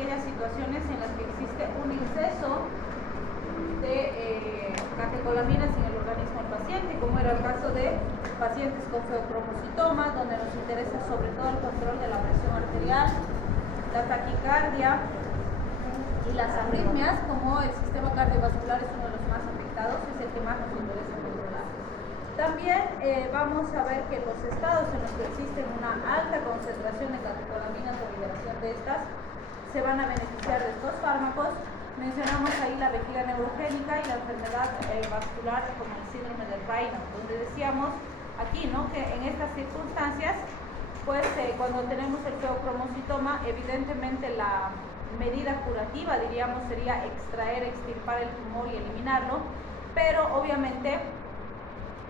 aquellas situaciones en las que existe un exceso de catecolaminas en el organismo del paciente, como era el caso de pacientes con feocromocitoma, donde nos interesa sobre todo el control de la presión arterial, la taquicardia y las arritmias. Como el sistema cardiovascular es uno de los más afectados, es el que más nos interesa controlar. También vamos a ver que los estados en los que existe una alta concentración de catecolaminas o liberación de estas se van a beneficiar de estos fármacos. Mencionamos ahí la vejiga neurogénica y la enfermedad vascular como el síndrome del Raynaud, donde decíamos aquí, ¿no?, que en estas circunstancias, pues cuando tenemos el feocromocitoma, evidentemente la medida curativa, diríamos, sería extraer, extirpar el tumor y eliminarlo, pero obviamente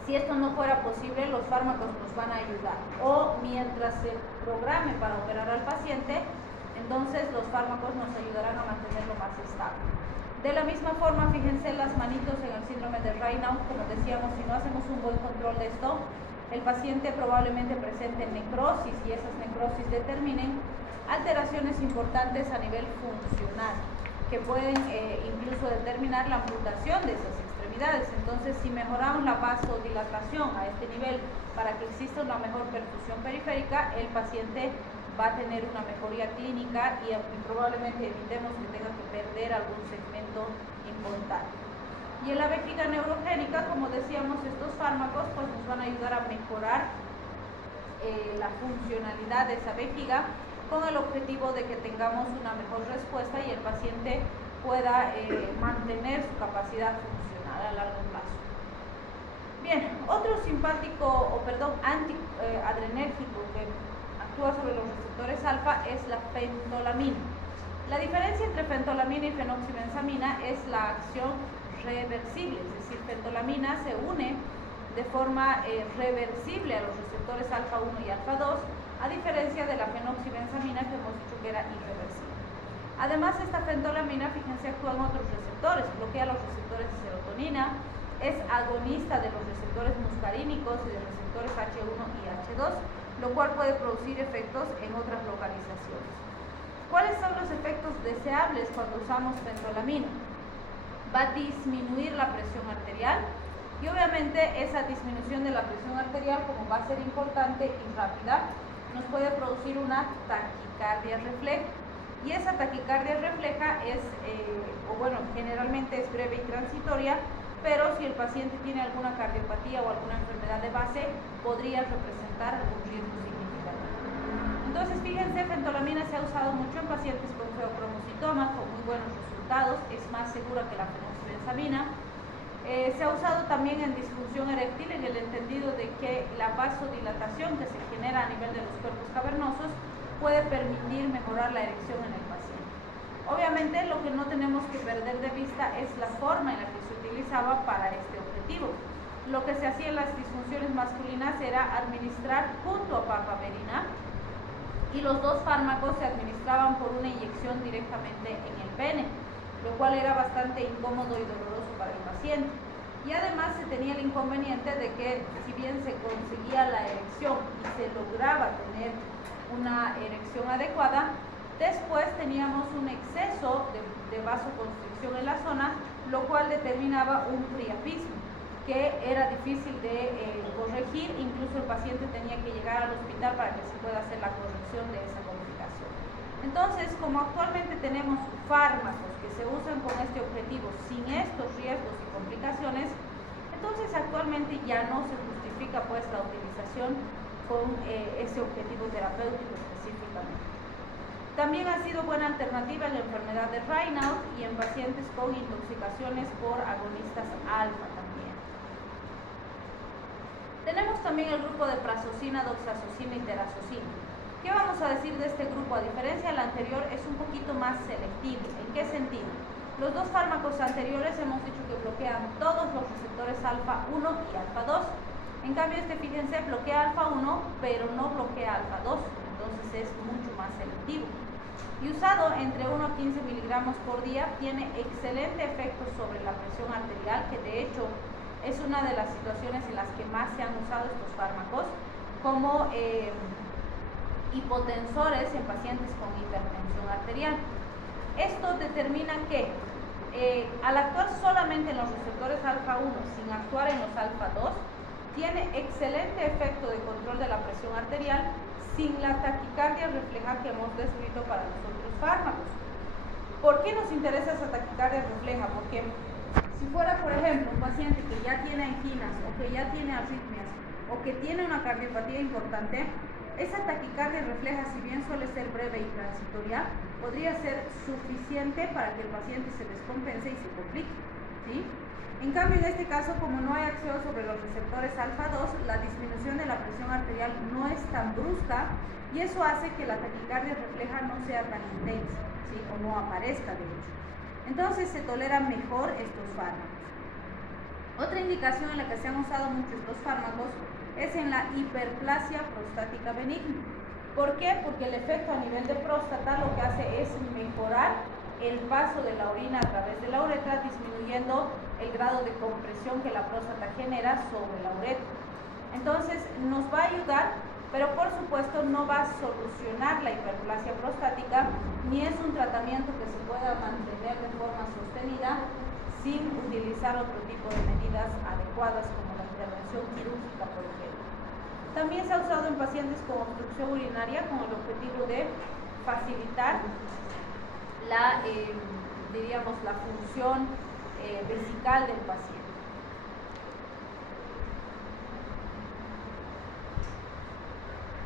si esto no fuera posible, los fármacos nos van a ayudar, o mientras se programe para operar al paciente, entonces los fármacos nos ayudarán a mantenerlo más estable. De la misma forma, fíjense las manitos en el síndrome de Raynaud, como decíamos, si no hacemos un buen control de esto, el paciente probablemente presente necrosis y esas necrosis determinen alteraciones importantes a nivel funcional, que pueden incluso determinar la amputación de esas extremidades. Entonces, si mejoramos la vasodilatación a este nivel para que exista una mejor perfusión periférica, el paciente va a tener una mejoría clínica y probablemente evitemos que tenga que perder algún segmento importante. Y en la vejiga neurogénica, como decíamos, estos fármacos pues nos van a ayudar a mejorar la funcionalidad de esa vejiga, con el objetivo de que tengamos una mejor respuesta y el paciente pueda mantener su capacidad funcional a largo plazo. Bien, otro antiadrenérgico que actúa sobre los receptores alfa es la fentolamina. La diferencia entre fentolamina y fenoxibenzamina es la acción reversible, es decir, fentolamina se une de forma reversible a los receptores alfa 1 y alfa 2, a diferencia de la fenoxibenzamina que hemos dicho que era irreversible. Además, esta fentolamina, fíjense, actúa en otros receptores, bloquea los receptores de serotonina, es agonista de los receptores muscarínicos y de receptores H1 y H2, lo cual puede producir efectos en otras localizaciones. ¿Cuáles son los efectos deseables cuando usamos fentolamina? Va a disminuir la presión arterial y obviamente esa disminución de la presión arterial, como va a ser importante y rápida, nos puede producir una taquicardia refleja. Y esa taquicardia refleja generalmente es breve y transitoria, pero si el paciente tiene alguna cardiopatía o alguna enfermedad de base, podría representar algún riesgo significativo. Entonces, fíjense, fentolamina se ha usado mucho en pacientes con feocromocitoma, con muy buenos resultados, es más segura que la fenoxibenzamina. Se ha usado también en disfunción eréctil, en el entendido de que la vasodilatación que se genera a nivel de los cuerpos cavernosos puede permitir mejorar la erección en el paciente. Obviamente, lo que no tenemos que perder de vista es la forma en la que se utilizaba para este objetivo. Lo que se hacía en las disfunciones masculinas era administrar junto a papaverina, y los dos fármacos se administraban por una inyección directamente en el pene, lo cual era bastante incómodo y doloroso para el paciente. Y además se tenía el inconveniente de que, si bien se conseguía la erección y se lograba tener una erección adecuada, después teníamos un exceso de vasoconstricción en la zona, lo cual determinaba un priapismo que era difícil de corregir. Incluso el paciente tenía que llegar al hospital para que se pueda hacer la corrección de esa complicación. Entonces, como actualmente tenemos fármacos que se usan con este objetivo sin estos riesgos y complicaciones, entonces actualmente ya no se justifica pues la utilización con ese objetivo terapéutico específicamente. También ha sido buena alternativa en la enfermedad de Raynaud y en pacientes con intoxicaciones por agonistas alfa también. Tenemos también el grupo de prazosina, doxazosina y terazosina. ¿Qué vamos a decir de este grupo? A diferencia del anterior, es un poquito más selectivo. ¿En qué sentido? Los dos fármacos anteriores hemos dicho que bloquean todos los receptores alfa 1 y alfa 2. En cambio, este, fíjense, bloquea alfa 1, pero no bloquea alfa 2. Entonces es mucho más selectivo. Y usado entre 1 a 15 miligramos por día, tiene excelente efecto sobre la presión arterial, que de hecho es una de las situaciones en las que más se han usado estos fármacos, como hipotensores en pacientes con hipertensión arterial. Esto determina que al actuar solamente en los receptores alfa 1 sin actuar en los alfa 2, tiene excelente efecto de control de la presión arterial sin la taquicardia refleja que hemos descrito para los otros fármacos. ¿Por qué nos interesa esa taquicardia refleja? Porque si fuera, por ejemplo, un paciente que ya tiene anginas o que ya tiene arritmias o que tiene una cardiopatía importante, esa taquicardia refleja, si bien suele ser breve y transitoria, podría ser suficiente para que el paciente se descompense y se complique, ¿sí? En cambio, en este caso, como no hay acción sobre los receptores alfa 2, la disminución de la presión arterial no es tan brusca y eso hace que la taquicardia refleja no sea tan intensa, ¿sí? O no aparezca, de hecho. Entonces, se toleran mejor estos fármacos. Otra indicación en la que se han usado mucho estos fármacos es en la hiperplasia prostática benigna. ¿Por qué? Porque el efecto a nivel de próstata lo que hace es mejorar el paso de la orina a través de la uretra, disminuyendo el grado de compresión que la próstata genera sobre la uretra. Entonces, nos va a ayudar, pero por supuesto no va a solucionar la hiperplasia prostática, ni es un tratamiento que se pueda mantener de forma sostenida sin utilizar otro tipo de medidas adecuadas como la intervención quirúrgica, por ejemplo. También se ha usado en pacientes con obstrucción urinaria con el objetivo de facilitar la, diríamos, la función vesical del paciente.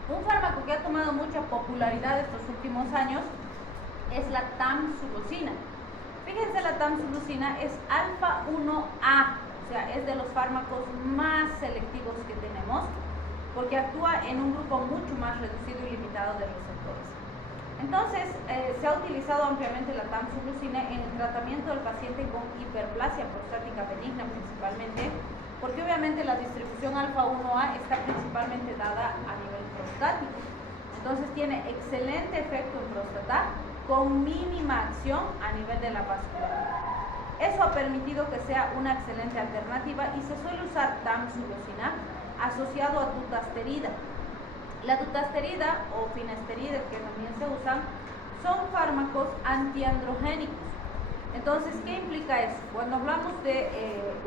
Un fármaco que ha tomado mucha popularidad estos últimos años es la tamsulosin. Fíjense, la tamsulosin es alfa 1A, o sea, es de los fármacos más selectivos que tenemos, porque actúa en un grupo mucho más reducido y limitado de receptores. Entonces, se ha utilizado ampliamente la tamsulosin en el tratamiento del paciente con hiperplasia prostática benigna principalmente, porque obviamente la distribución alfa 1A está principalmente dada a nivel prostático. Entonces tiene excelente efecto en próstata con mínima acción a nivel de la vasculatura. Eso ha permitido que sea una excelente alternativa y se suele usar tamsulosin asociado a dutasterida. La dutasterida o finasterida, que también se usan, son fármacos antiandrogénicos. Entonces, ¿qué implica eso? Cuando hablamos de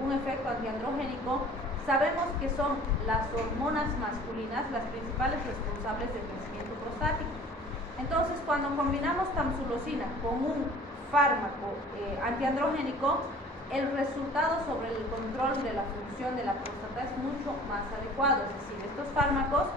un efecto antiandrogénico, sabemos que son las hormonas masculinas las principales responsables del crecimiento prostático. Entonces, cuando combinamos tamsulosin con un fármaco antiandrogénico, el resultado sobre el control de la función de la próstata es mucho más adecuado. Es decir, estos fármacos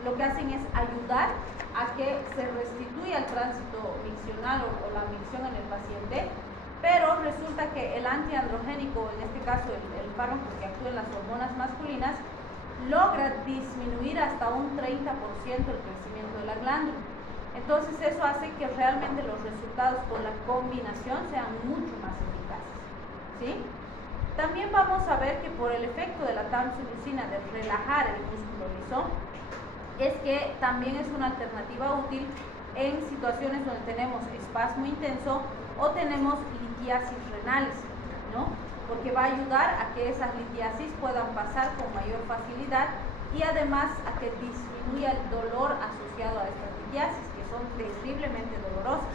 lo que hacen es ayudar a que se restituya el tránsito miccional o la micción en el paciente, pero resulta que el antiandrogénico, en este caso el fármaco que actúa en las hormonas masculinas, logra disminuir hasta un 30% el crecimiento de la glándula. Entonces eso hace que realmente los resultados con la combinación sean mucho más eficaces, ¿sí? También vamos a ver que por el efecto de la tamsulosin de relajar el músculo liso, es que también es una alternativa útil en situaciones donde tenemos espasmo intenso o tenemos litiasis renales, ¿no? Porque va a ayudar a que esas litiasis puedan pasar con mayor facilidad y además a que disminuya el dolor asociado a estas litiasis, que son terriblemente dolorosas.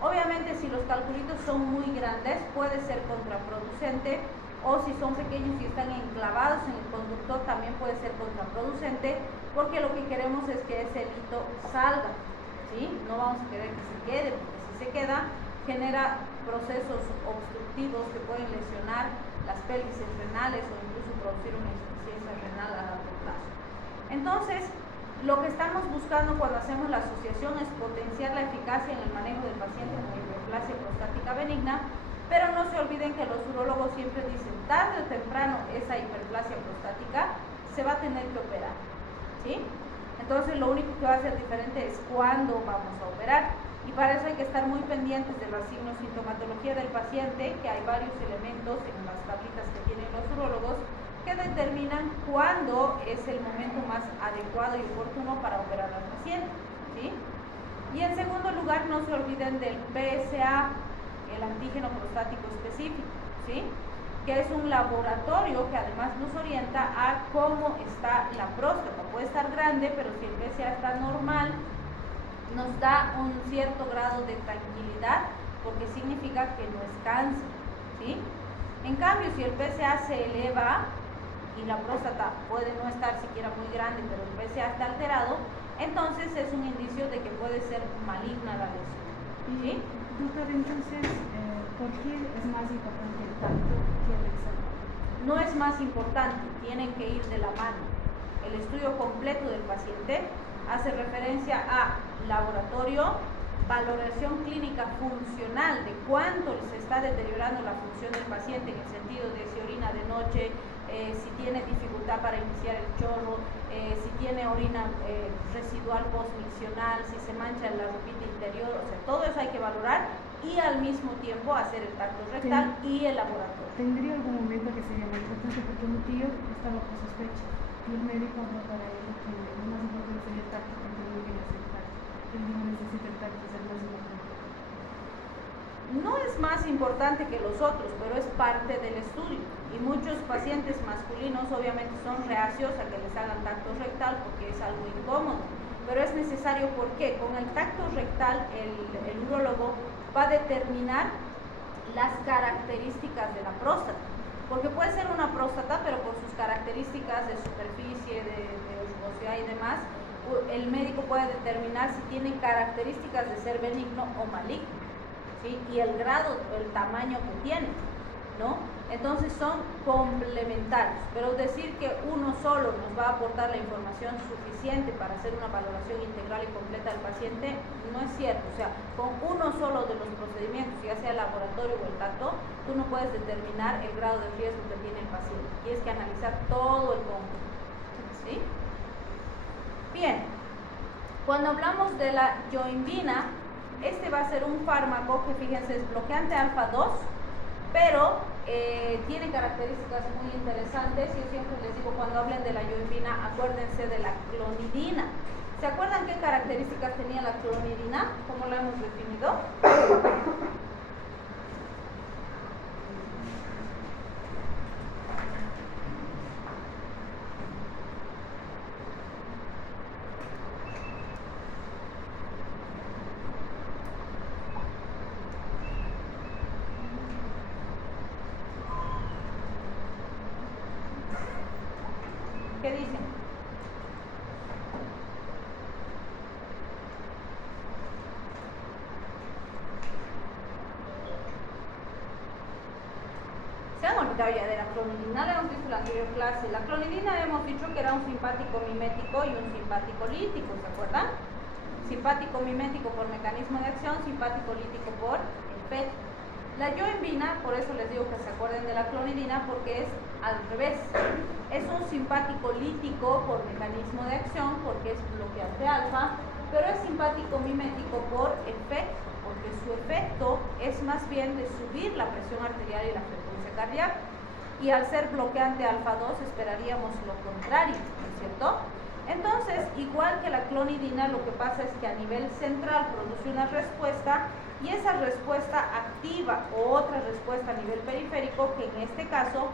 Obviamente, si los calculitos son muy grandes, puede ser contraproducente, o si son pequeños y están enclavados en el conducto, también puede ser contraproducente, porque lo que queremos es que ese lito salga, ¿sí? No vamos a querer que se quede, porque si se queda, genera procesos obstructivos que pueden lesionar las pelvises renales o incluso producir una insuficiencia renal a largo plazo. Entonces, lo que estamos buscando cuando hacemos la asociación es potenciar la eficacia en el manejo del paciente con hiperplasia prostática benigna, pero no se olviden que los urólogos siempre dicen, tarde o temprano esa hiperplasia prostática se va a tener que operar, ¿sí? Entonces lo único que va a ser diferente es cuándo vamos a operar, y para eso hay que estar muy pendientes de la signo-sintomatología del paciente, que hay varios elementos en las tablitas que tienen los urólogos que determinan cuándo es el momento más adecuado y oportuno para operar al paciente, ¿sí? Y en segundo lugar, no se olviden del PSA, el antígeno prostático específico, ¿sí? Que es un laboratorio que además nos orienta a cómo está la próstata. Puede estar grande, pero si el PSA está normal, nos da un cierto grado de tranquilidad porque significa que no es cáncer, ¿sí? En cambio, si el PSA se eleva y la próstata puede no estar siquiera muy grande, pero el PSA está alterado, entonces es un indicio de que puede ser maligna la lesión, ¿sí? Doctor, entonces, ¿por qué es más importante el tacto que el examen? No es más importante, tienen que ir de la mano. El estudio completo del paciente hace referencia a laboratorio, valoración clínica funcional de cuánto se está deteriorando la función del paciente en el sentido de si orina de noche, si tiene dificultad para iniciar el chorro, si tiene orina residual postmiccional, si se mancha la ropita interior, o sea, todo eso hay que valorar y al mismo tiempo hacer el tacto rectal y el laboratorio. ¿Tendría algún momento que sería más importante? Porque mi tío estaba con sospecha y el médico habló para él que lo más importante sería el tacto porque no quería hacer el tacto. Él dijo, necesita el tacto, es el más importante. No es más importante que los otros, pero es parte del estudio. Y muchos pacientes masculinos obviamente son reacios a que les hagan tacto rectal porque es algo incómodo. Pero es necesario porque con el tacto rectal el urólogo va a determinar las características de la próstata. Porque puede ser una próstata, pero por sus características de superficie, de rugosidad y demás, el médico puede determinar si tiene características de ser benigno o maligno, ¿sí? Y el grado, el tamaño que tiene, ¿no? Entonces son complementarios, pero decir que uno solo nos va a aportar la información suficiente para hacer una valoración integral y completa del paciente no es cierto. O sea, con uno solo de los procedimientos, ya sea el laboratorio o el tacto, tú no puedes determinar el grado de riesgo que tiene el paciente. Tienes que analizar todo el conjunto, ¿sí? Bien, cuando hablamos de la yoimbina, este va a ser un fármaco que, fíjense, es bloqueante alfa 2, pero tiene características muy interesantes. Yo siempre les digo, cuando hablen de la yoimbina, acuérdense de la clonidina. ¿Se acuerdan qué características tenía la clonidina? ¿Cómo la hemos definido? ¿Qué dicen? Se han olvidado ya de la clonidina, la hemos visto en la anterior clase. La clonidina hemos dicho que era un simpático mimético y un simpático lítico, ¿se acuerdan? Simpático mimético por mecanismo de acción, simpático lítico por efecto. La yoimbina, por eso les digo que se acuerden de la clonidina, porque es al revés. Es un simpático lítico por mecanismo de acción, porque es bloqueante alfa, pero es simpático mimético por efecto, porque su efecto es más bien de subir la presión arterial y la frecuencia cardíaca. Y al ser bloqueante alfa 2 esperaríamos lo contrario, ¿no es cierto? Entonces, igual que la clonidina, lo que pasa es que a nivel central produce una respuesta y esa respuesta activa o otra respuesta a nivel periférico, que en este caso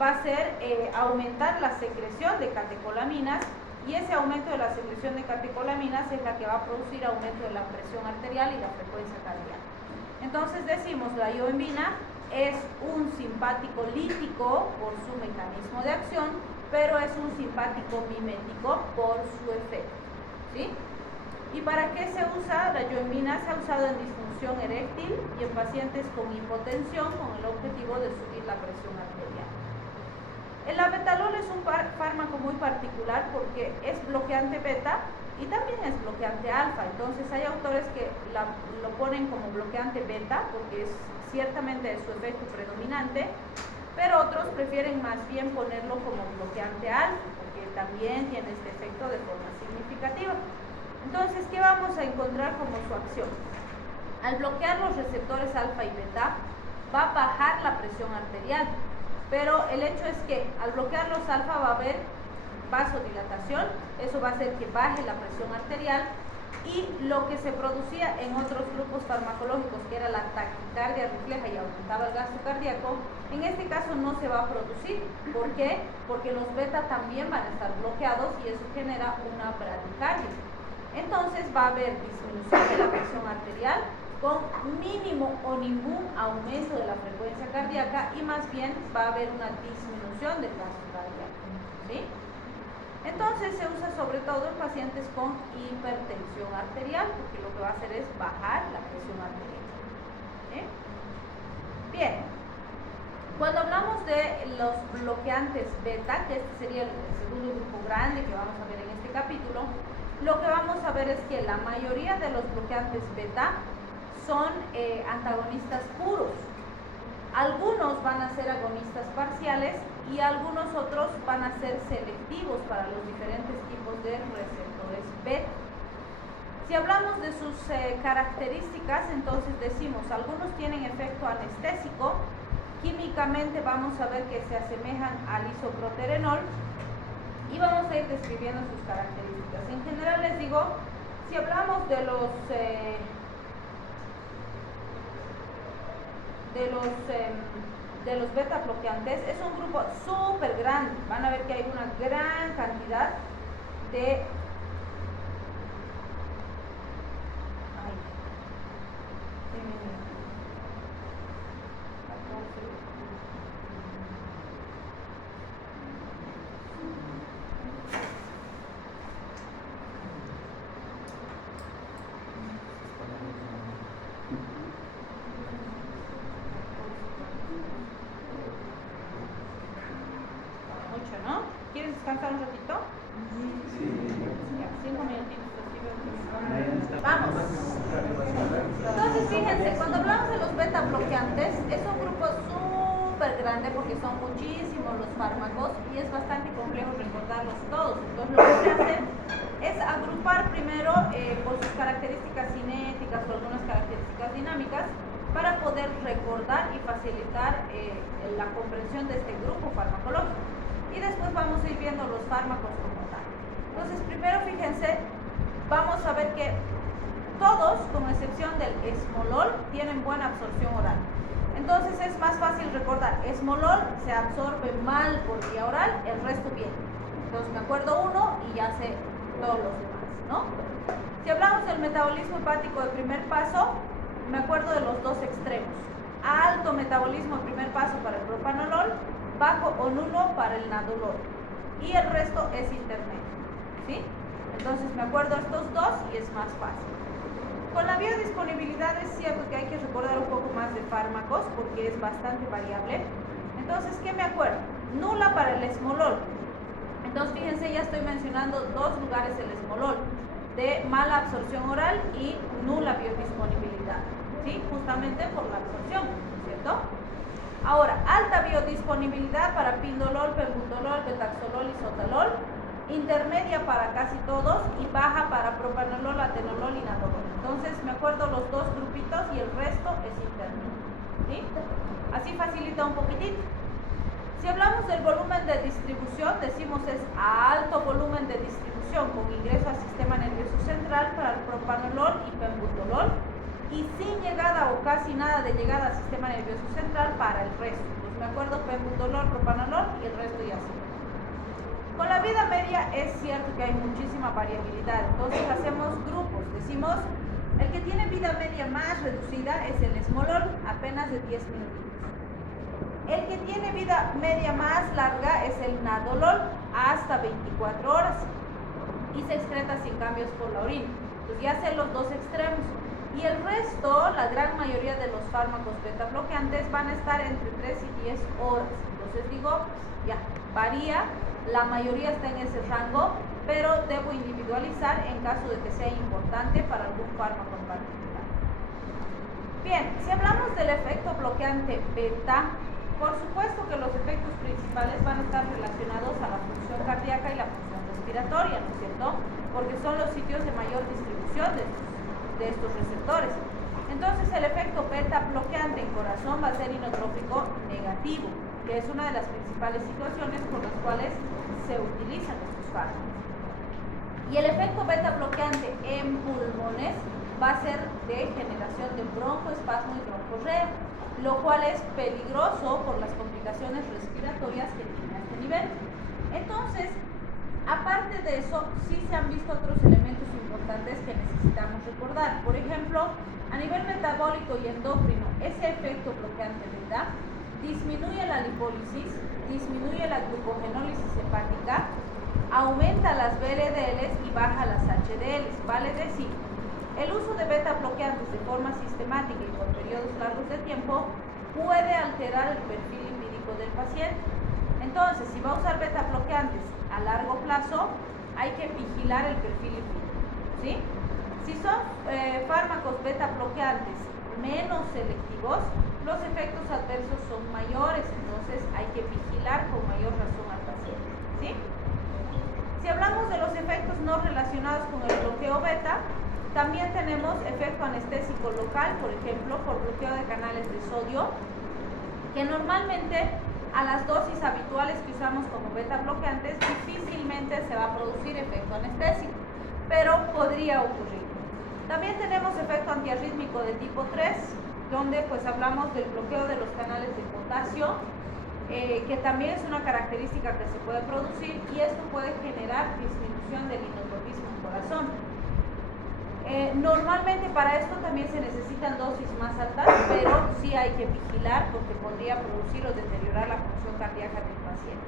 va a ser aumentar la secreción de catecolaminas, y ese aumento de la secreción de catecolaminas es la que va a producir aumento de la presión arterial y la frecuencia cardíaca. Entonces decimos, la yoimbina es un simpático lítico por su mecanismo de acción, pero es un simpático mimético por su efecto, ¿sí? ¿Y para qué se usa? La yoimbina se ha usado en disfunción eréctil y en pacientes con hipotensión con el objetivo de subir la presión arterial. El abetalol es un fármaco muy particular porque es bloqueante beta y también es bloqueante alfa. Entonces hay autores que lo ponen como bloqueante beta porque es ciertamente su efecto predominante, pero otros prefieren más bien ponerlo como bloqueante alfa porque también tiene este efecto de forma significativa. Entonces, ¿qué vamos a encontrar como su acción? Al bloquear los receptores alfa y beta, va a bajar la presión arterial, pero el hecho es que al bloquear los alfa va a haber vasodilatación, eso va a hacer que baje la presión arterial, y lo que se producía en otros grupos farmacológicos, que era la taquicardia refleja y aumentaba el gasto cardíaco, en este caso no se va a producir. ¿Por qué? Porque los beta también van a estar bloqueados y eso genera una bradicardia. Entonces va a haber disminución de la presión arterial con mínimo o ningún aumento de la frecuencia cardíaca y más bien va a haber una disminución del gasto cardíaco, ¿sí? Entonces se usa sobre todo en pacientes con hipertensión arterial, porque lo que va a hacer es bajar la presión arterial, ¿sí? Bien, cuando hablamos de los bloqueantes beta, que este sería el segundo grupo grande que vamos a ver en este capítulo, lo que vamos a ver es que la mayoría de los bloqueantes beta son antagonistas puros. Algunos van a ser agonistas parciales y algunos otros van a ser selectivos para los diferentes tipos de receptores beta. Si hablamos de sus características, entonces decimos, algunos tienen efecto anestésico, químicamente vamos a ver que se asemejan al isoproterenol y vamos a ir describiendo sus características. En general les digo, si hablamos de los beta bloqueantes, es un grupo súper grande. Van a ver que hay una gran cantidad de descansar un ratito. Ya, 5 minutitos. Vamos. Entonces fíjense, cuando hablamos de los beta bloqueantes, es un grupo súper grande porque son muchísimos los fármacos y es bastante complejo recordarlos todos. Entonces lo que se hace es agrupar primero por sus características cinéticas o algunas características dinámicas para poder recordar y facilitar la comprensión de este grupo farmacológico. Y después vamos a ir viendo los fármacos como tal. Entonces, primero fíjense, vamos a ver que todos, con excepción del esmolol, tienen buena absorción oral. Entonces es más fácil recordar, esmolol se absorbe mal por vía oral, el resto bien. Entonces me acuerdo uno y ya sé todos los demás, ¿no? Si hablamos del metabolismo hepático de primer paso, me acuerdo de los dos extremos. Alto metabolismo de primer paso para el propanolol, bajo o nulo para el nadolol y el resto es intermedio, ¿sí? Entonces me acuerdo estos dos y es más fácil. Con la biodisponibilidad es cierto que hay que recordar un poco más de fármacos porque es bastante variable. Entonces, ¿qué me acuerdo? Nula para el esmolol. Entonces fíjense, ya estoy mencionando dos lugares del esmolol, de mala absorción oral y nula biodisponibilidad, ¿sí? Justamente por la absorción, ¿cierto? Ahora, alta biodisponibilidad para pindolol, pembutolol, betaxolol y sotalol, intermedia para casi todos y baja para propanolol, atenolol y nadolol. Entonces me acuerdo los dos grupitos y el resto es intermedio, ¿sí? Así facilita un poquitito. Si hablamos del volumen de distribución, decimos es alto volumen de distribución con ingreso al sistema nervioso central para el propanolol y pembutolol, y sin llegada o casi nada de llegada al sistema nervioso central para el resto. Pues me acuerdo pembutolol, propanolol y el resto ya sí. Con la vida media es cierto que hay muchísima variabilidad, entonces hacemos grupos, decimos el que tiene vida media más reducida es el esmolol, apenas de 10 minutos. El que tiene vida media más larga es el nadolol, hasta 24 horas y se excreta sin cambios por la orina. Entonces ya sé los dos extremos. Y el resto, la gran mayoría de los fármacos beta bloqueantes van a estar entre 3 y 10 horas. Entonces digo, ya, varía, la mayoría está en ese rango, pero debo individualizar en caso de que sea importante para algún fármaco en particular. Bien, si hablamos del efecto bloqueante beta, por supuesto que los efectos principales van a estar relacionados a la función cardíaca y la función respiratoria, ¿no es cierto? Porque son los sitios de mayor distribución de estos receptores. Entonces el efecto beta bloqueante en corazón va a ser inotrópico negativo, que es una de las principales situaciones por las cuales se utilizan estos fármacos. Y el efecto beta bloqueante en pulmones va a ser de generación de broncoespasmo y broncorrea, lo cual es peligroso por las complicaciones respiratorias que tiene a este nivel. Entonces, aparte de eso, sí se han visto otros elementos importantes que necesitamos recordar. Por ejemplo, a A nivel metabólico y endocrino, ese efecto bloqueante beta disminuye la lipólisis, disminuye la glucogenólisis hepática, aumenta las VLDLs y baja las HDLs, vale decir, el uso de beta bloqueantes de forma sistemática y por periodos largos de tiempo puede alterar el perfil lipídico del paciente. Entonces, si va a usar beta bloqueantes a largo plazo, hay que vigilar el perfil lipídico, ¿sí? Si son fármacos beta bloqueantes menos selectivos, los efectos adversos son mayores, entonces hay que vigilar con mayor razón al paciente, ¿sí? Si hablamos de los efectos no relacionados con el bloqueo beta, también tenemos efecto anestésico local, por ejemplo, por bloqueo de canales de sodio, que normalmente a las dosis habituales que usamos como beta bloqueantes difícilmente se va a producir efecto anestésico, pero podría ocurrir. También tenemos efecto antiarrítmico de tipo 3, donde pues hablamos del bloqueo de los canales de potasio, que también es una característica que se puede producir y esto puede generar disminución del inotropismo en corazón. Normalmente para esto también se necesitan dosis más altas, pero sí hay que vigilar porque podría producir o deteriorar la función cardíaca del paciente.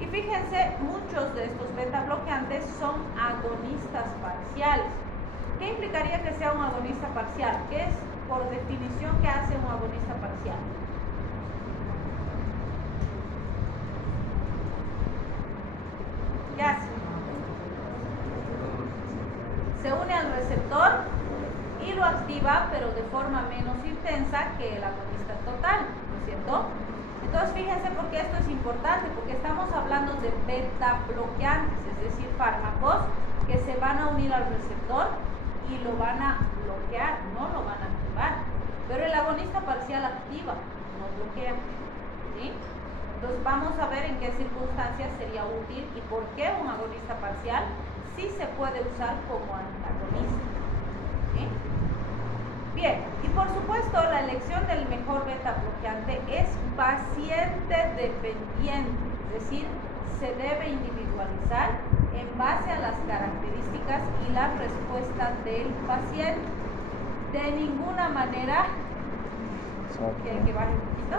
Y fíjense, muchos de estos beta bloqueantes son agonistas parciales. ¿Qué implicaría que sea un agonista parcial? ¿Qué es por definición que hace un agonista parcial? ¿Qué hace? Se une al receptor y lo activa, pero de forma menos intensa que el agonista total, ¿no es cierto? Entonces fíjense por qué esto es importante, porque estamos hablando de beta bloqueantes, es decir, fármacos que se van a unir al receptor y lo van a bloquear, no lo van a activar. Pero el agonista parcial activa, no bloquea, ¿sí? Entonces vamos a ver en qué circunstancias sería útil y por qué un agonista parcial sí se puede usar como antagonista, ¿sí? Bien, y por supuesto la elección del mejor beta bloqueante es paciente dependiente, es decir, se debe individualizar en base a las características y la respuesta del paciente. De ninguna manera, ¿quieren que baje un poquito?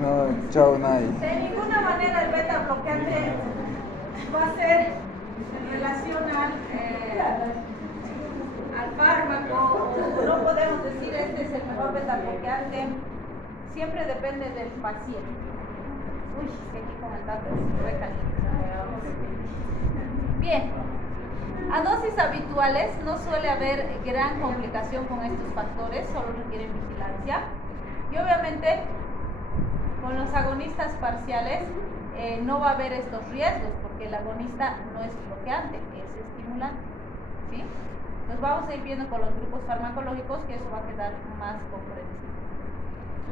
No, chao, nadie. De ninguna manera el beta bloqueante va a ser en relación al fármaco, o no podemos decir este es el mejor beta bloqueante, siempre depende del paciente. Uy, es que aquí con el dato es re caliente. Bien, a dosis habituales no suele haber gran complicación con estos factores, solo requieren vigilancia. Y obviamente con los agonistas parciales no va a haber estos riesgos porque el agonista no es bloqueante, es estimulante, ¿sí? Nos vamos a ir viendo con los grupos farmacológicos que eso va a quedar más comprensible.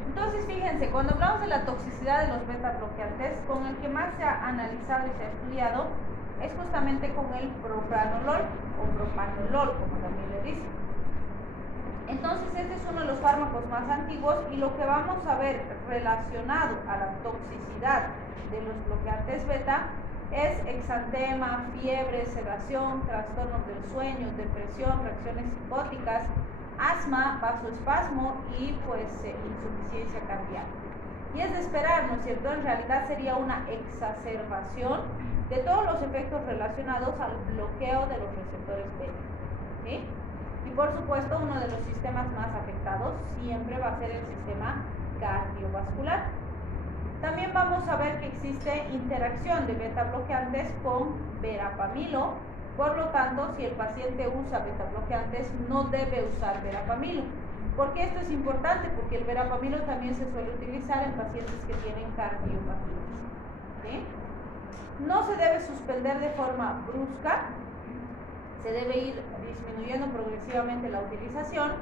Entonces fíjense, cuando hablamos de la toxicidad de los beta bloqueantes, con el que más se ha analizado y se ha estudiado es justamente con el propranolol o propanolol, como también le dicen. Entonces este es uno de los fármacos más antiguos y lo que vamos a ver relacionado a la toxicidad de los bloqueantes beta es exantema, fiebre, sedación, trastornos del sueño, depresión, reacciones psicóticas, asma, vasoespasmo y pues insuficiencia cardíaca. Y es de esperar, ¿no es cierto? En realidad sería una exacerbación de todos los efectos relacionados al bloqueo de los receptores beta, ¿sí? Y por supuesto uno de los sistemas más afectados siempre va a ser el sistema cardiovascular. También vamos a ver que existe interacción de beta bloqueantes con verapamilo, por lo tanto si el paciente usa beta bloqueantes no debe usar verapamilo. ¿Por qué esto es importante? Porque el verapamilo también se suele utilizar en pacientes que tienen cardiopatías, ¿sí? No se debe suspender de forma brusca, se debe ir disminuyendo progresivamente la utilización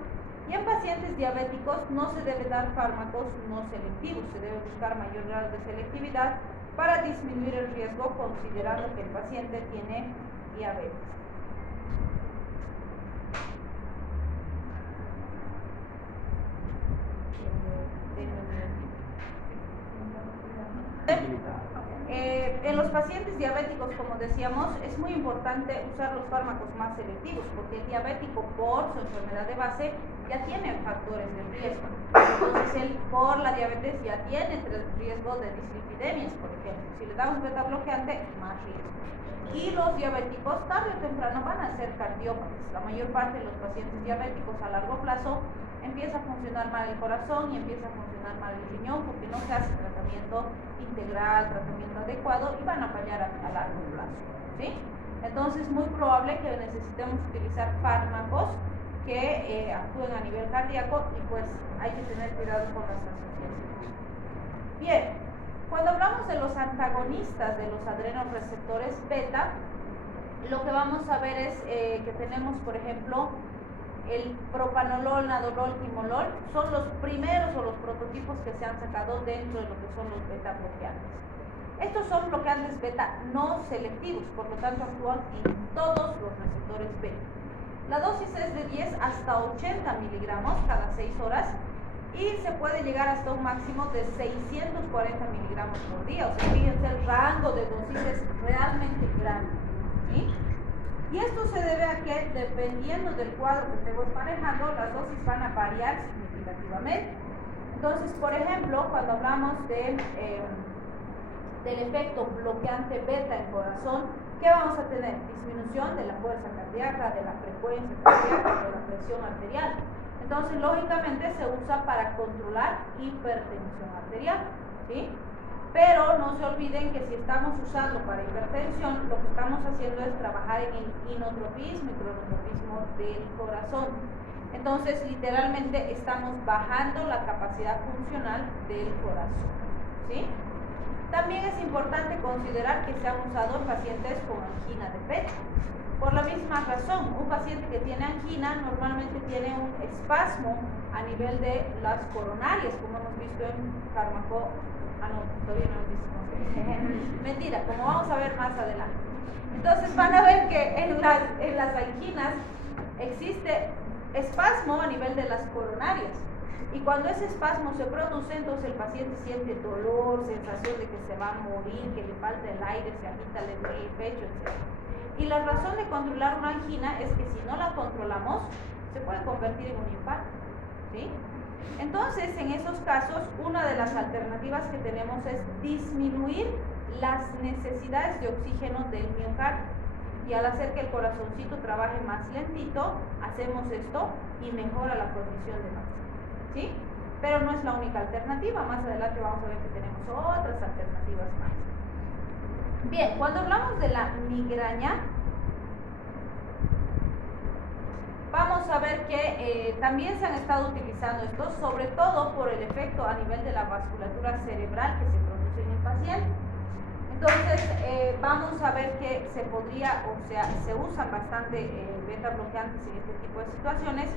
y en pacientes diabéticos no se debe dar fármacos no selectivos, se debe buscar mayor grado de selectividad para disminuir el riesgo considerando que el paciente tiene diabetes. En en los pacientes diabéticos, como decíamos, es muy importante usar los fármacos más selectivos, porque el diabético por su enfermedad de base ya tiene factores de riesgo. Entonces él por la diabetes ya tiene riesgo de dislipidemias, por ejemplo. Si le damos beta bloqueante, más riesgo. Y los diabéticos tarde o temprano van a ser cardiópatas. La mayor parte de los pacientes diabéticos a largo plazo empieza a funcionar mal el corazón y empieza a funcionar mal el riñón porque no se hace tratamiento integral, tratamiento adecuado y van a fallar a largo plazo, ¿sí? Entonces es muy probable que necesitemos utilizar fármacos que actúen a nivel cardíaco y pues hay que tener cuidado con las asociaciones. Bien, cuando hablamos de los antagonistas de los adrenoreceptores beta, lo que vamos a ver es que tenemos, por ejemplo, el propanolol, nadolol, timolol, son los primeros o los prototipos que se han sacado dentro de lo que son los beta bloqueantes. Estos son bloqueantes beta no selectivos, por lo tanto actúan en todos los receptores beta. La dosis es de 10 hasta 80 miligramos cada 6 horas y se puede llegar hasta un máximo de 640 miligramos por día. O sea, fíjense, el rango de dosis es realmente grande, ¿sí? Y esto se debe a que, dependiendo del cuadro que estemos manejando, las dosis van a variar significativamente. Entonces, por ejemplo, cuando hablamos del efecto bloqueante beta en corazón, ¿qué vamos a tener? Disminución de la fuerza cardíaca, de la frecuencia cardíaca, de la presión arterial. Entonces, lógicamente, se usa para controlar hipertensión arterial, ¿sí? Pero no se olviden que si estamos usando para hipertensión, lo que estamos haciendo es trabajar en el inotropismo y cronotropismo del corazón. Entonces, literalmente estamos bajando la capacidad funcional del corazón, ¿sí? También es importante considerar que se han usado en pacientes con angina de pecho. Por la misma razón, un paciente que tiene angina normalmente tiene un espasmo a nivel de las coronarias, como hemos visto en fármaco. No, todavía no lo hicimos. Mentira, como vamos a ver más adelante. Entonces van a ver que en las anginas existe espasmo a nivel de las coronarias. Y cuando ese espasmo se produce, entonces el paciente siente dolor, sensación de que se va a morir, que le falta el aire, se agita, le duele el pecho, etc. Y la razón de controlar una angina es que si no la controlamos, se puede convertir en un infarto, ¿sí? Entonces, en esos casos, una de las alternativas que tenemos es disminuir las necesidades de oxígeno del miocardio. Y al hacer que el corazoncito trabaje más lentito, hacemos esto y mejora la condición de masa, ¿sí? Pero no es la única alternativa. Más adelante vamos a ver que tenemos otras alternativas más. Bien, cuando hablamos de la migraña, vamos a ver que también se han estado utilizando estos, sobre todo por el efecto a nivel de la vasculatura cerebral que se produce en el paciente. Entonces, vamos a ver que se podría, o sea, se usan bastante beta bloqueantes en este tipo de situaciones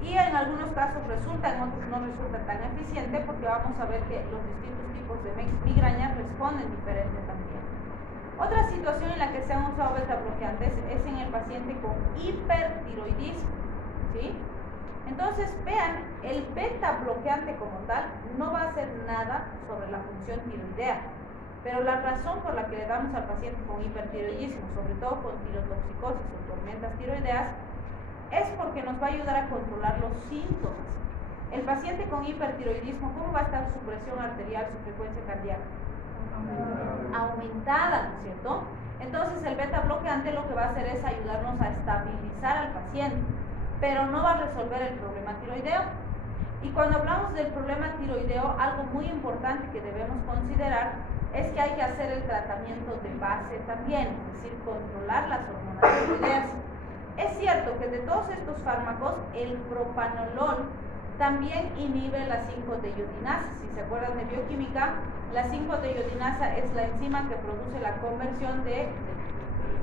y en algunos casos resulta, en otros no resulta tan eficiente porque vamos a ver que los distintos tipos de migraña responden diferente también. Otra situación en la que se han usado beta bloqueantes es en el paciente con hipertiroidismo, ¿sí? Entonces, vean, el beta bloqueante como tal no va a hacer nada sobre la función tiroidea, pero la razón por la que le damos al paciente con hipertiroidismo, sobre todo con tirotoxicosis o tormentas tiroideas, es porque nos va a ayudar a controlar los síntomas. El paciente con hipertiroidismo, ¿cómo va a estar su presión arterial, su frecuencia cardíaca? Aumentada, ¿no es cierto? Entonces el beta bloqueante lo que va a hacer es ayudarnos a estabilizar al paciente, pero no va a resolver el problema tiroideo. Y cuando hablamos del problema tiroideo, algo muy importante que debemos considerar es que hay que hacer el tratamiento de base también, es decir, controlar las hormonas tiroideas. Es cierto que de todos estos fármacos, el propanolol también inhibe la 5-deyodinasa. Si se acuerdan de bioquímica, la 5-deyodinasa es la enzima que produce la conversión de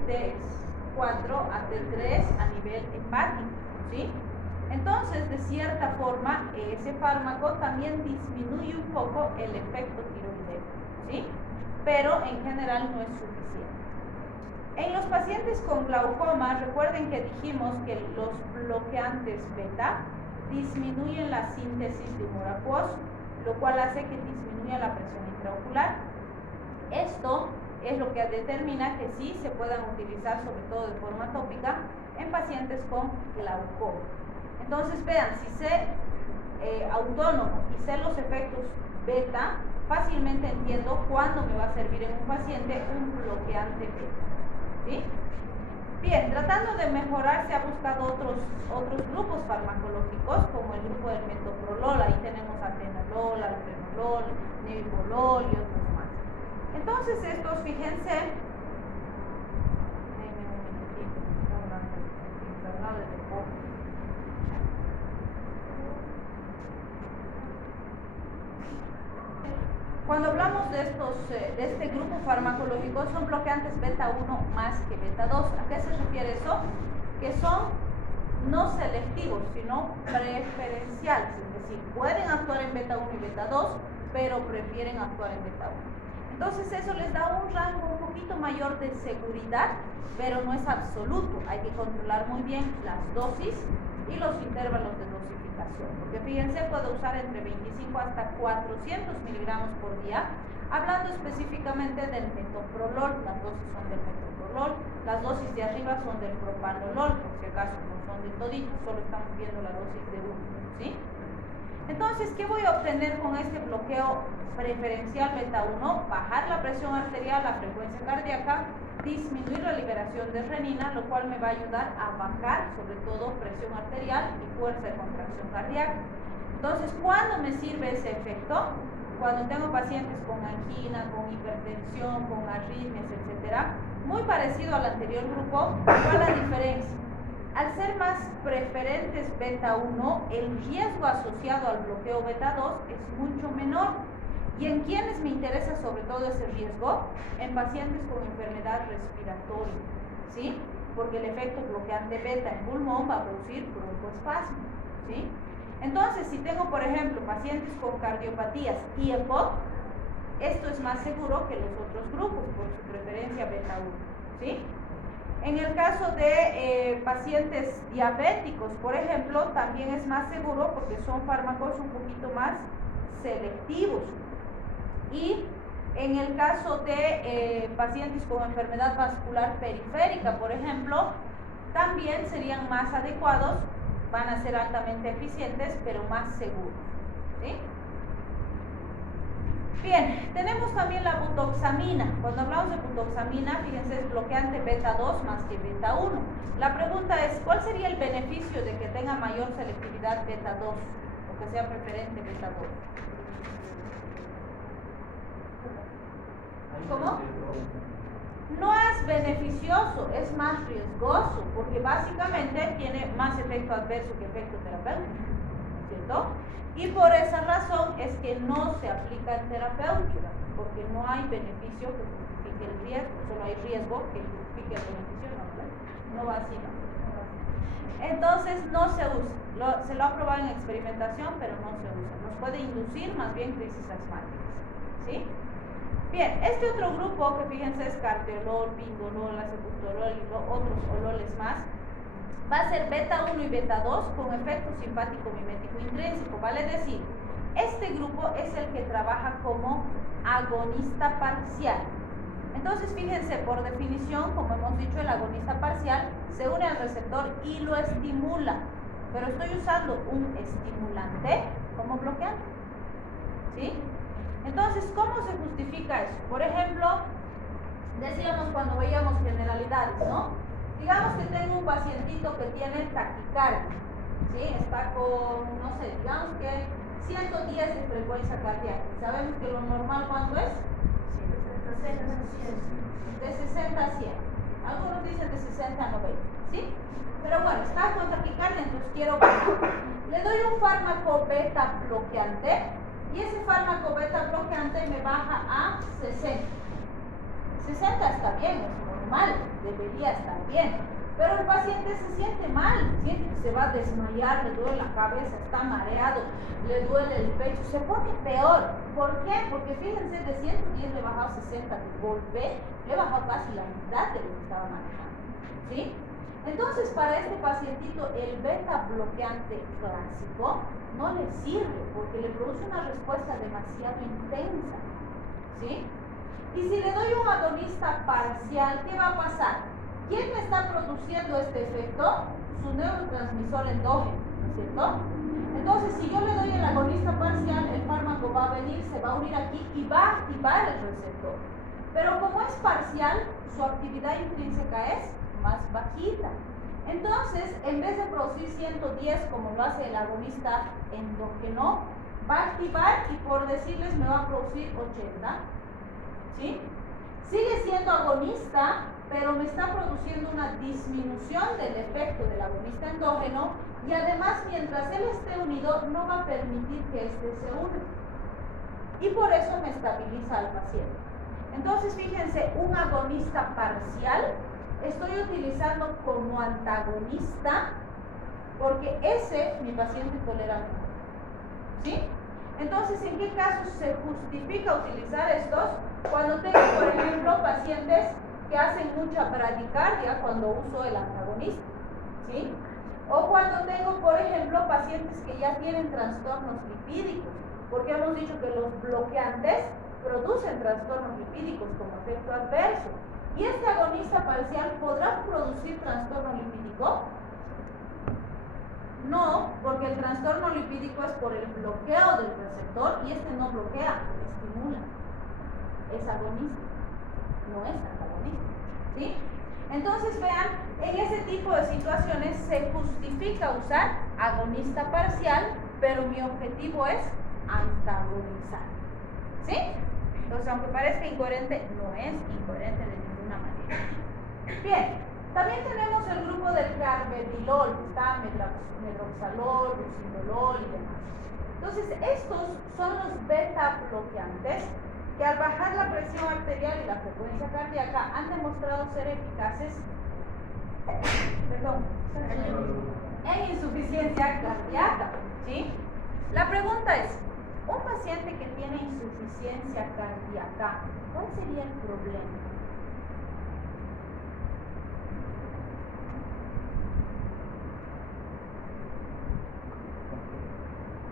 T4 a T3 a nivel hepático, ¿sí? Entonces, de cierta forma, ese fármaco también disminuye un poco el efecto tiroideo, ¿sí? Pero en general no es suficiente. En los pacientes con glaucoma, recuerden que dijimos que los bloqueantes beta disminuyen la síntesis de humor acuoso, lo cual hace que disminuya la presión intraocular. Esto es lo que determina que sí se puedan utilizar, sobre todo de forma tópica, en pacientes con glaucoma. Entonces vean, si sé autónomo y sé los efectos beta, fácilmente entiendo cuándo me va a servir en un paciente un bloqueante beta. ¿Sí? Bien, tratando de mejorar se ha buscado otros grupos farmacológicos, como el grupo del metoprolol. Ahí tenemos atenolol, alpranolol, nebivolol y otros más. Entonces estos, fíjense, cuando hablamos de este grupo farmacológico, son bloqueantes beta 1 más que beta 2. ¿A qué se refiere eso? Que son no selectivos, sino preferenciales, es decir, pueden actuar en beta 1 y beta 2, pero prefieren actuar en beta 1. Entonces eso les da un rango un poquito mayor de seguridad, pero no es absoluto. Hay que controlar muy bien las dosis y los intervalos de dosificación, porque fíjense, puedo usar entre 25 hasta 400 miligramos por día. Hablando específicamente del metoprolol, las dosis son del metoprolol, las dosis de arriba son del propanolol, por si acaso no son de todito, solo estamos viendo la dosis de uno, ¿sí? Entonces, ¿qué voy a obtener con este bloqueo preferencial beta 1? Bajar la presión arterial, la frecuencia cardíaca, disminuir la liberación de renina, lo cual me va a ayudar a bajar sobre todo presión arterial y fuerza de contracción cardíaca. Entonces, ¿cuándo me sirve ese efecto? Cuando tengo pacientes con angina, con hipertensión, con arritmias, etcétera. Muy parecido al anterior grupo. ¿Cuál es la diferencia? Al ser más preferentes beta 1, el riesgo asociado al bloqueo beta 2 es mucho menor. ¿Y en quiénes me interesa sobre todo ese riesgo? En pacientes con enfermedad respiratoria, ¿sí? Porque el efecto bloqueante beta en pulmón va a producir broncoespasmo, ¿sí? Entonces, si tengo, por ejemplo, pacientes con cardiopatías y EPOC, esto es más seguro que los otros grupos por su preferencia beta 1, ¿sí? En el caso de pacientes diabéticos, por ejemplo, también es más seguro porque son fármacos un poquito más selectivos. Y en el caso de pacientes con enfermedad vascular periférica, por ejemplo, también serían más adecuados, van a ser altamente eficientes, pero más seguros, ¿sí? Bien, tenemos también la butoxamina. Cuando hablamos de butoxamina, fíjense, es bloqueante beta 2 más que beta 1. La pregunta es, ¿cuál sería el beneficio de que tenga mayor selectividad beta 2 o que sea preferente beta 2? ¿Cómo? No es beneficioso, es más riesgoso, porque básicamente tiene más efecto adverso que efecto terapéutico, ¿cierto? Y por esa razón es que no se aplica en terapéutica, porque no hay beneficio que justifique el riesgo, solo hay riesgo que justifique el beneficio, no va así, ¿no? Entonces no se usa, se lo ha probado en experimentación, pero no se usa, nos puede inducir más bien crisis asmáticas, ¿sí? Bien, este otro grupo que fíjense es carteolol, pindolol, acebutolol y otros ololes más, va a ser beta 1 y beta 2 con efecto simpático mimético intrínseco, vale decir, este grupo es el que trabaja como agonista parcial. Entonces fíjense, por definición, como hemos dicho, el agonista parcial se une al receptor y lo estimula, pero estoy usando un estimulante como bloqueante, ¿sí? Entonces, ¿cómo se justifica eso? Por ejemplo, decíamos cuando veíamos generalidades, ¿no? Digamos que tengo un pacientito que tiene taquicardia, ¿sí? Está con, no sé, digamos que 110 de frecuencia cardíaca. ¿Sabemos que lo normal cuánto es? De 60 a 100. Algunos dicen de 60 a 90, ¿sí? Pero bueno, está con taquicardia, entonces quiero bajar. Le doy un fármaco beta bloqueante y ese fármaco beta bloqueante me baja a 60. 60 está bien, es normal, debería estar bien. Pero el paciente se siente mal, siente que se va a desmayar, le duele la cabeza, está mareado, le duele el pecho, se pone peor. ¿Por qué? Porque fíjense, de 110 le he bajado 60 de golpe, le he bajado casi la mitad de lo que estaba manejando, ¿sí? Entonces, para este pacientito, el beta bloqueante clásico no le sirve porque le produce una respuesta demasiado intensa, ¿sí? Y si le doy un agonista agonista parcial, ¿qué va a pasar? ¿Quién me está produciendo este efecto? Su neurotransmisor endógeno, ¿no es cierto? Entonces, si yo le doy el agonista parcial, el fármaco va a venir, se va a unir aquí y va a activar el receptor. Pero como es parcial, su actividad intrínseca es más bajita. Entonces, en vez de producir 110 como lo hace el agonista endógeno, va a activar y por decirles me va a producir 80. ¿Sí? Sigue siendo agonista, pero me está produciendo una disminución del efecto del agonista endógeno y además mientras él esté unido no va a permitir que éste se una. Y por eso me estabiliza al paciente. Entonces, fíjense, un agonista parcial estoy utilizando como antagonista porque ese mi paciente tolera mejor. ¿Sí? Entonces, ¿en qué casos se justifica utilizar estos? Cuando tengo, por ejemplo, pacientes que hacen mucha bradicardia cuando uso el antagonista. ¿Sí? O cuando tengo, por ejemplo, pacientes que ya tienen trastornos lipídicos, porque hemos dicho que los bloqueantes producen trastornos lipídicos como efecto adverso. ¿Y este agonista parcial podrá producir trastorno lipídico? No, porque el trastorno lipídico es por el bloqueo del receptor y este no bloquea, estimula. Es agonista, no es antagonista. ¿Sí? Entonces vean, en ese tipo de situaciones se justifica usar agonista parcial, pero mi objetivo es antagonizar. ¿Sí? Entonces, aunque parezca incoherente, no es incoherente de ninguna manera. Bien, también tenemos el grupo del carvedilol, que está medroxalol, ruxindolol y demás. Entonces, estos son los beta bloqueantes que al bajar la presión arterial y la frecuencia cardíaca han demostrado ser eficaces en insuficiencia cardíaca. ¿Sí? La pregunta es, un paciente que tiene insuficiencia cardíaca, ¿cuál sería el problema?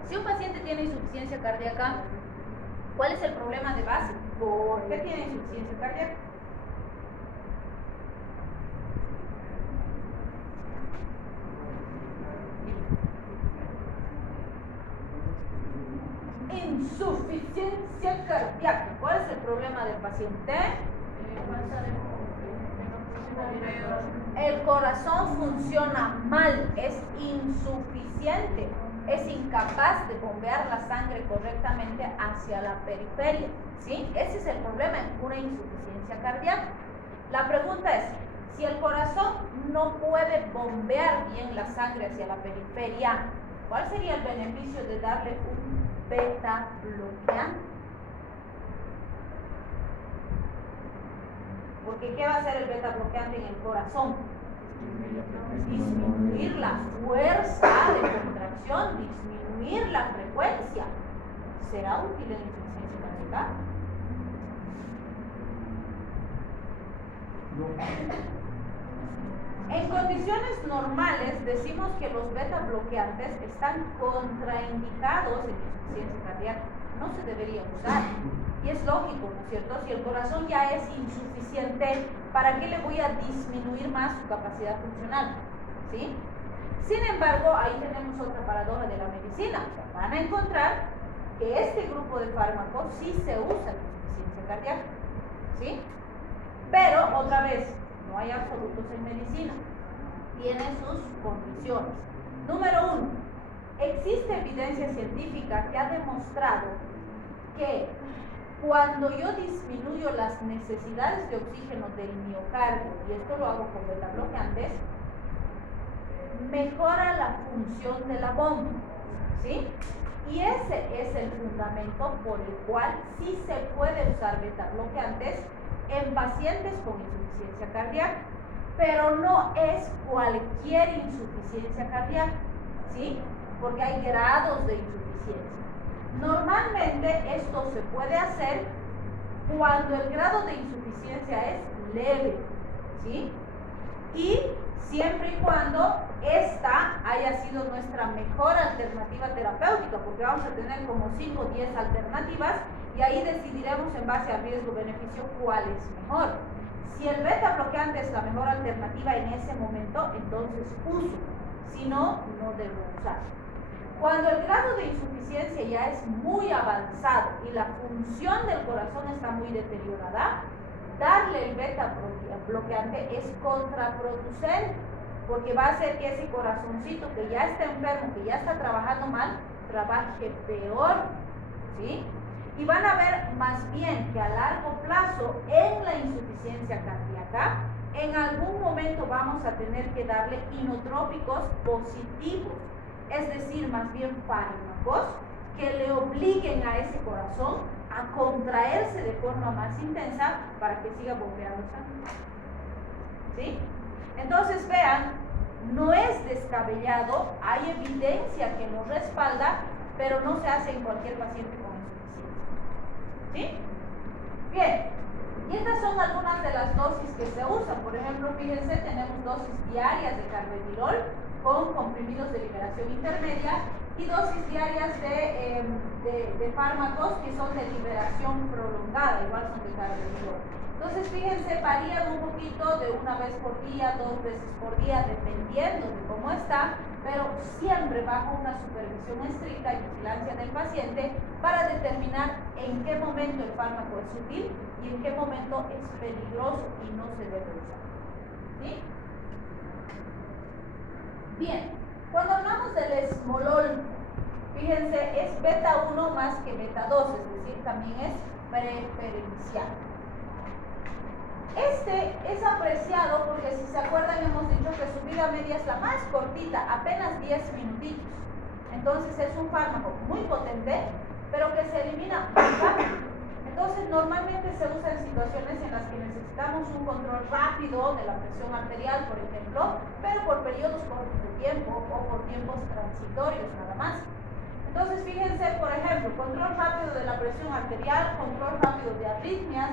Si un paciente tiene insuficiencia cardíaca, ¿cuál es el problema de base? ¿Por qué tiene insuficiencia cardíaca? Insuficiencia cardíaca. ¿Cuál es el problema del paciente? El corazón funciona mal, es insuficiente, es incapaz de bombear la sangre correctamente hacia la periferia. ¿Sí? Ese es el problema en una insuficiencia cardíaca. La pregunta es, si el corazón no puede bombear bien la sangre hacia la periferia, ¿cuál sería el beneficio de darle un beta bloqueante? Porque ¿qué va a hacer el beta bloqueante en el corazón? Disminuir la fuerza de contracción, disminuir la frecuencia. ¿Será útil en insuficiencia cardíaca? En condiciones normales decimos que los beta bloqueantes están contraindicados en insuficiencia cardíaca. No se debería usar. Y es lógico, ¿no es cierto? Si el corazón ya es insuficiente, ¿para qué le voy a disminuir más su capacidad funcional? ¿Sí? Sin embargo, ahí tenemos otra paradoja de la medicina. O sea, van a encontrar que este grupo de fármacos sí se usa en insuficiencia cardíaca. ¿Sí? Pero, otra vez, no hay absolutos en medicina. Tiene sus condiciones. Número 1. Existe evidencia científica que ha demostrado que cuando yo disminuyo las necesidades de oxígeno del miocardio, y esto lo hago con beta bloqueantes, mejora la función de la bomba. ¿Sí? Y ese es el fundamento por el cual sí se puede usar beta bloqueantes en pacientes con insuficiencia cardíaca, pero no es cualquier insuficiencia cardíaca, ¿sí? Porque hay grados de insuficiencia. Normalmente esto se puede hacer cuando el grado de insuficiencia es leve, ¿sí? Y siempre y cuando esta haya sido nuestra mejor alternativa terapéutica, porque vamos a tener como 5 o 10 alternativas y ahí decidiremos en base a riesgo-beneficio cuál es mejor. Si el beta bloqueante es la mejor alternativa en ese momento, entonces uso. Si no, no debo usar. Cuando el grado de insuficiencia ya es muy avanzado y la función del corazón está muy deteriorada, darle el beta bloqueante es contraproducente, porque va a hacer que ese corazoncito que ya está enfermo, que ya está trabajando mal, trabaje peor, ¿sí? Y van a ver más bien que a largo plazo, en la insuficiencia cardíaca, en algún momento vamos a tener que darle inotrópicos positivos, es decir, más bien fármacos que le obliguen a ese corazón a contraerse de forma más intensa para que siga bombeando sangre. ¿Sí? Entonces vean, no es descabellado, hay evidencia que lo respalda, pero no se hace en cualquier paciente con insuficiencia. ¿Sí? Bien, y estas son algunas de las dosis que se usan. Por ejemplo, fíjense, tenemos dosis diarias de carvedilol con comprimidos de liberación intermedia y dosis diarias de fármacos que son de liberación prolongada, igual son de carvedilol. Entonces, fíjense, varían un poquito de una vez por día, 2 veces por día, dependiendo de cómo está, pero siempre bajo una supervisión estricta y vigilancia del paciente para determinar en qué momento el fármaco es útil y en qué momento es peligroso y no se debe usar. ¿Sí? Bien, cuando hablamos del esmolol, fíjense, es beta 1 más que beta 2, es decir, también es preferencial. Este es apreciado porque, si se acuerdan, hemos dicho que su vida media es la más cortita, apenas 10 minutitos. Entonces es un fármaco muy potente, pero que se elimina muy rápido. Entonces normalmente se usa en situaciones en las que necesitamos un control rápido de la presión arterial, por ejemplo, pero por periodos cortos de tiempo o por tiempos transitorios nada más. Entonces fíjense, por ejemplo, control rápido de la presión arterial, control rápido de arritmias,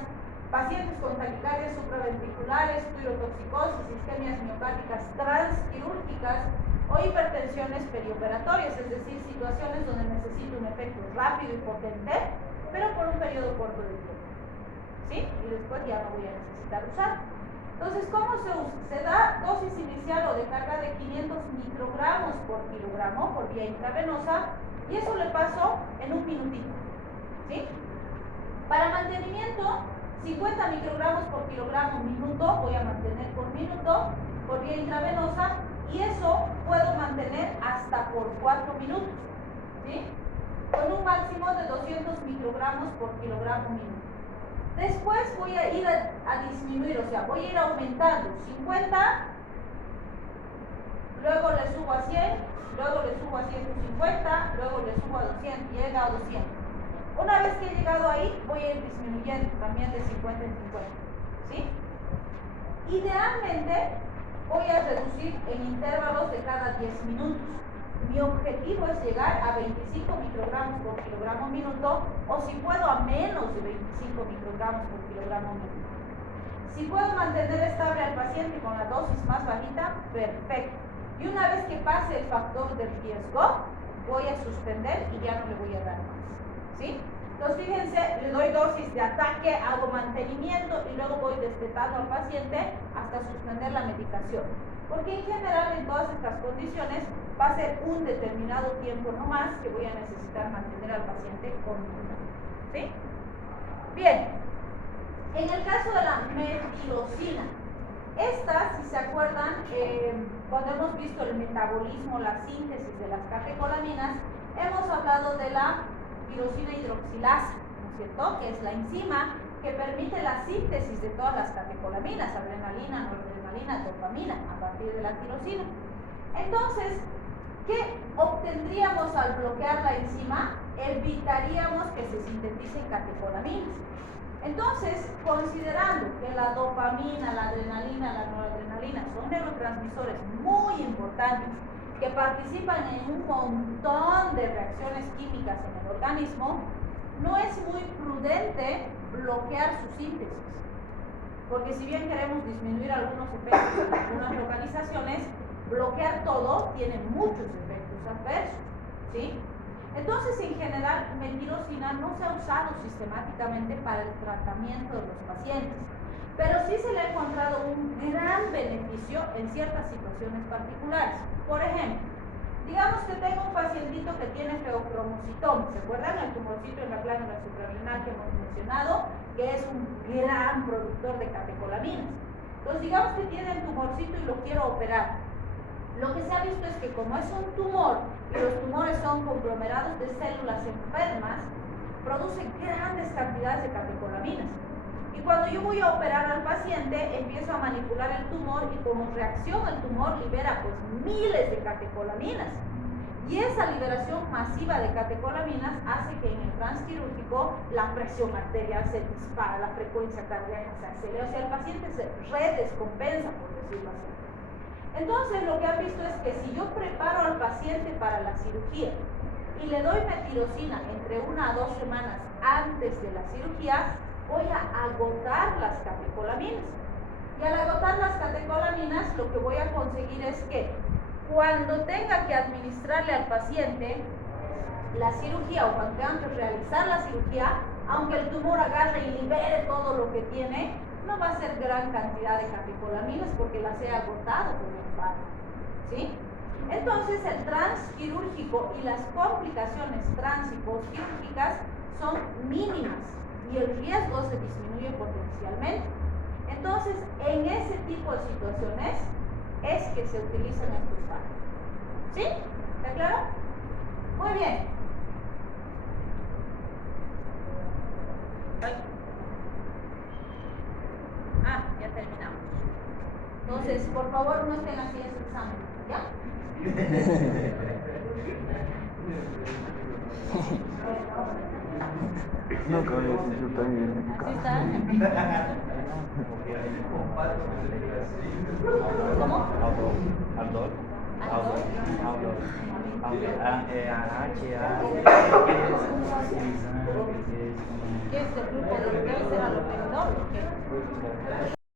pacientes con taquicardias supraventriculares, tirotoxicosis, isquemias miocárdicas transquirúrgicas o hipertensiones perioperatorias, es decir, situaciones donde necesito un efecto rápido y potente, pero por un periodo corto de tiempo. ¿Sí? Y después ya no voy a necesitar usar. Entonces, ¿cómo se usa? Se da dosis inicial o de carga de 500 microgramos por kilogramo por vía intravenosa, y eso le paso en un minutito. ¿Sí? Para mantenimiento, 50 microgramos por kilogramo minuto, voy a mantener por minuto por vía intravenosa, y eso puedo mantener hasta por 4 minutos, ¿sí? Con un máximo de 200 microgramos por kilogramo minuto. Después voy a ir a disminuir, o sea, voy a ir aumentando 50, luego le subo a 100, luego le subo a 150, luego le subo a 200, llega a 200. Una vez que he llegado ahí, voy a ir disminuyendo también de 50 en 50, ¿sí? Idealmente, voy a reducir en intervalos de cada 10 minutos. Mi objetivo es llegar a 25 microgramos por kilogramo minuto, o si puedo a menos de 25 microgramos por kilogramo minuto. Si puedo mantener estable al paciente con la dosis más bajita, perfecto. Y una vez que pase el factor de riesgo, voy a suspender y ya no le voy a dar más. ¿Sí? Entonces fíjense, le doy dosis de ataque, hago mantenimiento y luego voy destetando al paciente hasta suspender la medicación. Porque en general en todas estas condiciones va a ser un determinado tiempo no más que voy a necesitar mantener al paciente controlado. ¿Sí? Bien, en el caso de la metilocina, esta, si se acuerdan, cuando hemos visto el metabolismo, la síntesis de las catecolaminas, hemos hablado de la tirosina hidroxilasa, ¿no es cierto? Que es la enzima que permite la síntesis de todas las catecolaminas, adrenalina, noradrenalina, dopamina, a partir de la tirosina. Entonces, ¿qué obtendríamos al bloquear la enzima? Evitaríamos que se sinteticen catecolaminas. Entonces, considerando que la dopamina, la adrenalina, la noradrenalina son neurotransmisores muy importantes que participan en un montón de reacciones químicas en el organismo, no es muy prudente bloquear su síntesis, porque si bien queremos disminuir algunos efectos en algunas localizaciones, bloquear todo tiene muchos efectos adversos, ¿sí? Entonces, en general, metilocina no se ha usado sistemáticamente para el tratamiento de los pacientes, pero sí se le ha encontrado un gran beneficio en ciertas situaciones particulares. Por ejemplo, digamos que tengo un pacientito que tiene feocromocitoma, ¿se acuerdan? El tumorcito en la glándula suprarrenal que hemos mencionado, que es un gran productor de catecolaminas. Entonces, digamos que tiene el tumorcito y lo quiero operar. Lo que se ha visto es que como es un tumor, y los tumores son conglomerados de células enfermas, producen grandes cantidades de catecolaminas. Y cuando yo voy a operar al paciente, empiezo a manipular el tumor y como reacción el tumor libera pues miles de catecolaminas. Y esa liberación masiva de catecolaminas hace que en el transquirúrgico la presión arterial se dispara, la frecuencia cardíaca se acelera, o sea, el paciente se redescompensa, por decirlo así. Entonces, lo que han visto es que si yo preparo al paciente para la cirugía y le doy metirosina entre 1 a 2 semanas antes de la cirugía, voy a agotar las catecolaminas. Y al agotar las catecolaminas, lo que voy a conseguir es que cuando tenga que administrarle al paciente la cirugía o cuando tenga que realizar la cirugía, aunque el tumor agarre y libere todo lo que tiene, no va a ser gran cantidad de catecolaminas porque las he agotado con el fármaco, ¿sí? Entonces el transquirúrgico y las complicaciones trans y postquirúrgicas son mínimas y el riesgo se disminuye potencialmente. Entonces, en ese tipo de situaciones es que se utilizan estos fármacos. ¿Sí? ¿Está claro? Muy bien. Ya terminamos. Entonces, por favor, no estén así en su examen, ¿ya? No, cabrón, si yo también. Así está. ¿Cómo? Aldol. ¿Qué es el grupo de debe ser aloperidol o qué?